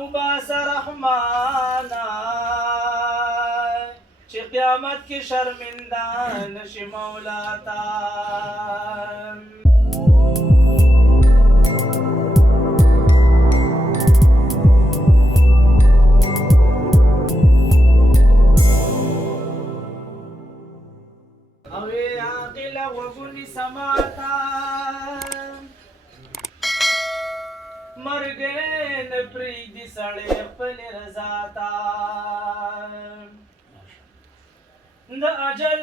وباس رحمانا چې قیامت کې شرمنده نشي مولا تا اوی عاقل وګونی سماتا مرګ نه پریږدي سړی خپل رضا ته د اجل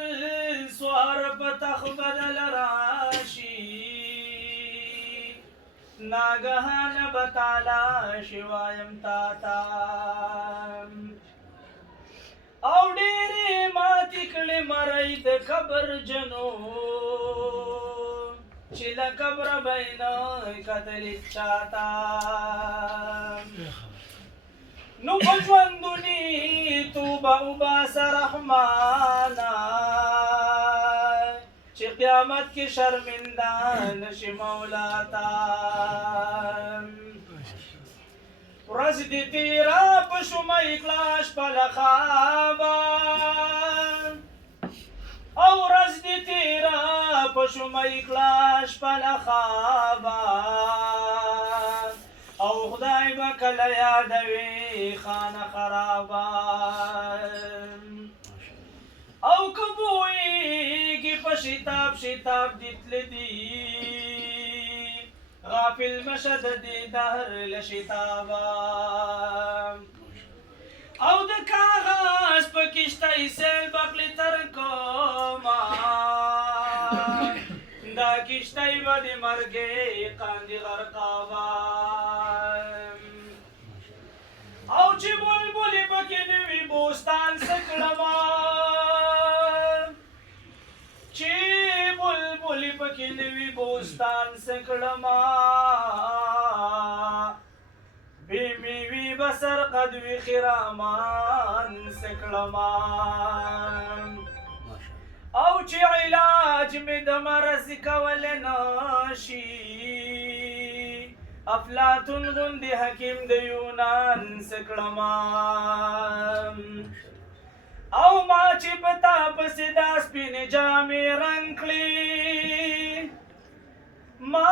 سوار په تخ بدل راشي ناګهان به تعالی شي وایم تا ته او ډېرې ماتې کړې مرۍ د قبر جنو چې له قبره به یې نه کتلې چاته نو په ژوندوني توبه وباسه رحمانه چې قیامت کې شرمنده نشي مولا ته ورځ دې تېره په شومۍ کړه شپه له خوابه او ورځ دې تېره په شومۍ کړه شپه له خوابه او خدای به کله یادوي خانه خرابه او که پوهېږي په شتاب شتاب دې تللي دي غافل مشه د دې دهر له شتابه او د کاغذ په کشتۍ سیل بقلې تر کومه دا کشتۍ به د مرګې قاندې غرقاوه او چې بلبلې پکې نه وي بوستان څه کړمه چې بلبلې پکې نه وي بوستان څه کړمه بې میوې به سر قد وي خرامان څه کړمه او چې علاج مې د مرض کولی نشي افلاطون غوندې حکیم د یونان څه کړمه او ما چې په تا پسې دا سپینې جامې رنګ کړې ما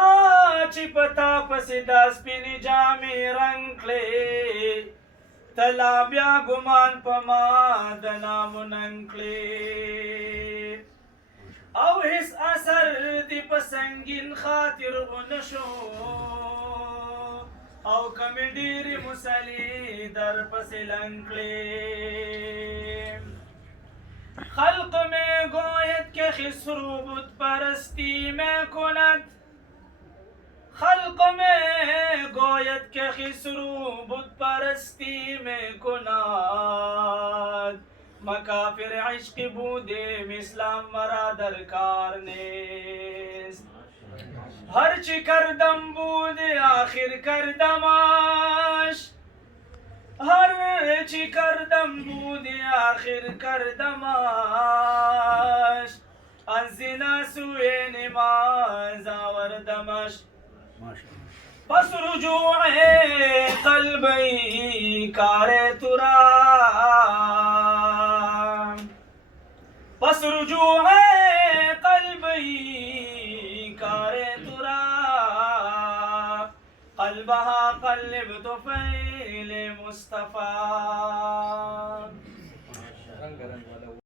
چې په تا پسې دا سپینې جامې رنګ کړې ته لا بیا ګمان په ما د نامو ننګ کړې او هیڅ اثر دې په سنګین خاطر ونه شو او کمې ډېرې مسلې در پسې لنګ کړې خلق میں گوید که خسرو بت پرستی میں کند خلق میں گوید که خسرو بت پرستی میں کند مکافر عشق بودیم اسلام مرا درکار نیست هرچی کردم بود آخر کردمش هر چی کردم بود آخر کردمش از زنا سوی نماز آوردمش پس رجوع قلبی کار ترا پس رجوع قلبی کار ترا قلبها قلب تو فیل مصطفی